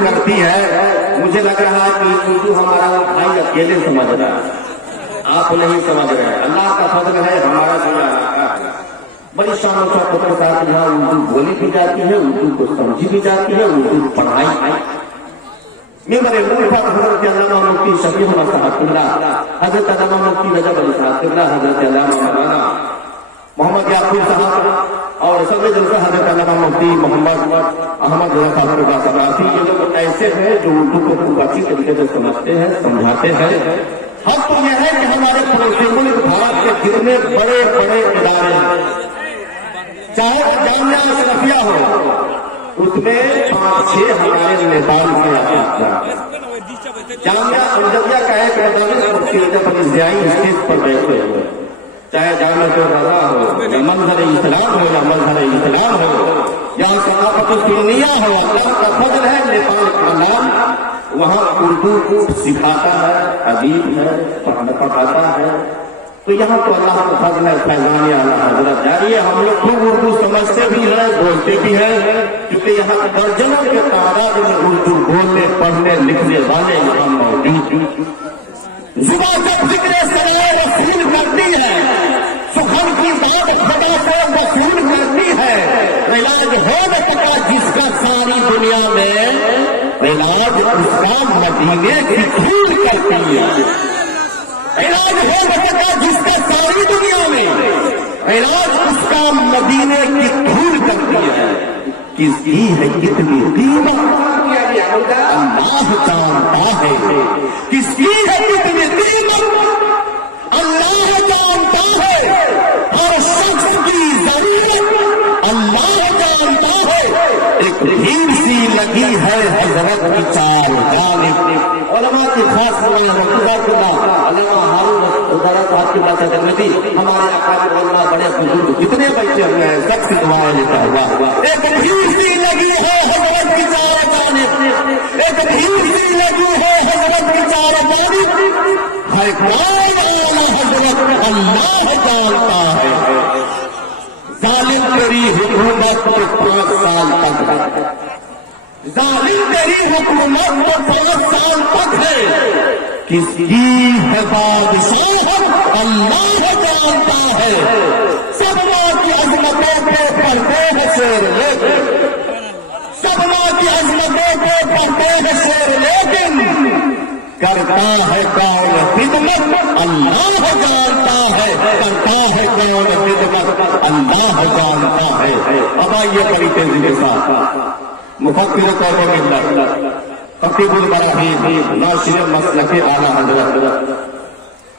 کرتی ہے، مجھے لگ رہا ہے کہ اردو ہمارا بھائی اکیلے سمجھ رہا ہے، آپ نہیں سمجھ رہے ہیں۔ اللہ کا فضل ہے، ہمارا جو علاقہ ہے بڑی شان و شوکت کے ساتھ یہاں اردو بولی بھی جاتی ہے، اردو کو سمجھی بھی جاتی ہے، اردو پڑھائی ممبر ملک حضرت علامہ مفتی شفیع احمد صاحب قبلہ، حضرت علامہ مفتی نجف علی صاحب قبلہ، حضرت علامہ مولانا محمد یعقوب صاحب اور صدر جلسہ حضرت علامہ مفتی محمد احمد صاحب، یہ لوگ ایسے ہیں جو اردو کو خوب اچھی طریقے سے سمجھتے ہیں، سمجھاتے ہیں۔ حق تو یہ ہے کہ ہمارے پڑوسی ملک بھارت کے جتنے بڑے بڑے ادارے ہیں، چاہے وہ جامعہ اشرفیہ ہو، اس میں 5-6 ہمارے نیپال سے آتے ہیں۔ جامعہ امجدیہ کا ایک مدرس اپنی ضیائی اسٹیج پر بیٹھے ہوئے، چاہے جامعہ رضا ہو یا منظر اسلام ہو یا مظہر اسلام ہو یا ثقافت السنیہ ہو، اللہ کا فضل ہے نیپال کا نام وہاں اردو کو سکھاتا ہے، ادیب ہے، پڑھاتا ہے۔ تو یہاں تو اللہ کا فضل ہے، فیضان اعلیٰ حضرت جاری ہے۔ ہم لوگ خوب اردو سمجھتے بھی ہیں، بولتے بھی ہیں، کیونکہ یہاں درجنوں کے تعداد میں اردو بولنے پڑھنے لکھنے والے یہاں موجود ہیں۔ زبان جب ذکر سرائے رسول کرتی ہے، سخن کی بات خدا سے وصول کرتی ہے، علاج ہو نہ سکا جس کا ساری دنیا میں، علاج اس کا مدینے کی دھول کرتی ہے۔ علاج ہو نہ سکا جس کا ساری دنیا میں، علاج اس کا مدینے کی دھول کرتی ہے۔ کس کی ہے کتنی قیمت اللہ جانتا ہے، کس کی ہے کتنی قیمت اللہ جانتا ہے، ہر شخص کی ضرورت اللہ جانتا ہے۔ ایک بھیڑ سی لگی ہے حضرت کی چار جانب، علماء کی خاص علامہ ہارون حضرت آپ کی بات جنتی، ہمارے اکابر علماء بڑے بزرگ کتنے بچے ہوئے ہیں، سب سے دعائیں لیتا ہوا۔ ایک بھیڑ سی لگی ہے حضرت کی چار جانب، ایک بھیڑ سی لگی ہے حضرت کی چار جانب، ہر کون حضرت اللہ جانتا ہے۔ ظالم تیری حکومت 5 سال تک، ظالم تیری حکومت 5 سال تک ہے، کس کی ہے بادشاہ اللہ جانتا ہے۔ سبنا کی عظمتوں کو پڑھتے ہیں شیر لیکن، سبنا کی عظمتوں کو پڑھتے ہیں شیر لیکن، کرتا ہے کون خدمت اللہ جانتا ہے، کرتا ہے کون خدمت اللہ جانتا ہے۔ اب آئیے بڑی تیزی کے ساتھ مفکر قوم ملت خطیب البراہیم ناصر مسلک اعلیٰ حضرت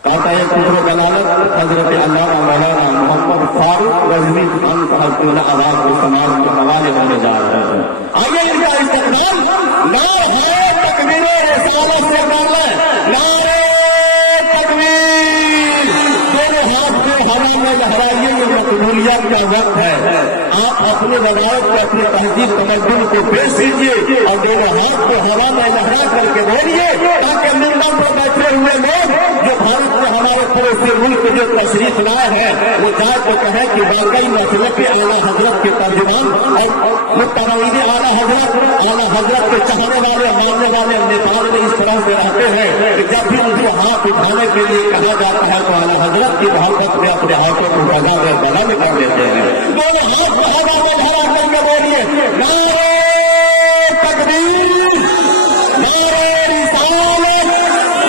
قاطع کفر و ضلالت حضرت علامہ مولانا محمد فاروق رضوی خان صاحب آواز کو سماج کے حوالے ہونے جا رہے ہیں۔ آئیے ان کا استقبال نعرہ تکبیر رسالت سے کر لیں، نعرہ تکبیر، دونوں ہاتھ کو ہوا میں لہرائیے، یہ مقبولیت کا وقت ہے۔ آپ اپنے روایت کو، اپنی تہذیب تمدن کو پیش کیجیے اور دونوں ہاتھ کو ہوا میں لہرا کر کے بولیے، تاکہ ممبر پر بیٹھے ہوئے لوگ جو بھارت میں ہمارے پڑوسی ملک جو تشریف لائے ہیں وہ جائے تو کہیں کہ واقعی مسلک اعلیٰ حضرت کے ترجمان اور متبعین اعلیٰ حضرت کے چاہنے والے ماننے والے نیپال میں اس طرح سے رہتے ہیں کہ جب بھی ان کو ہاتھ اٹھانے کے لیے کہا جاتا ہے تو اعلیٰ حضرت کی محبت میں اپنے ہاتھوں کو بلند کر دیتے ہیں۔ دونوں ہاتھ کو ہوا میں لہرا کر کے بولیے، نعرہ تکبیر، نعرہ رسالت،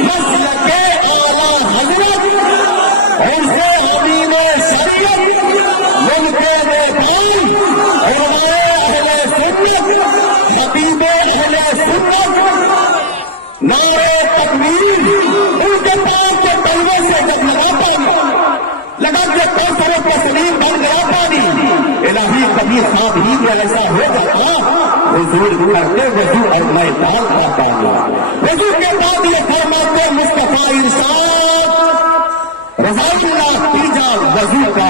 مسلک اعلیٰ حضرت، عرص امین شریعت، ملک نیپال، علماء اہل سنت، خطیب اہل سنت، نعرہ تکبیر۔ ان کے پاس کے تلوے سے جب لگا کے کوثر تسلیم بن گیا پانی، الہی کبھی خواب ہی میں ایسا ہو جاتا حضور کرتے وضو اور میں ڈال پاتا ہوں۔ وضو کے بعد یہ فرماتے مصطفیٰ ارشاد، رضا اللہ تیجا وضو کا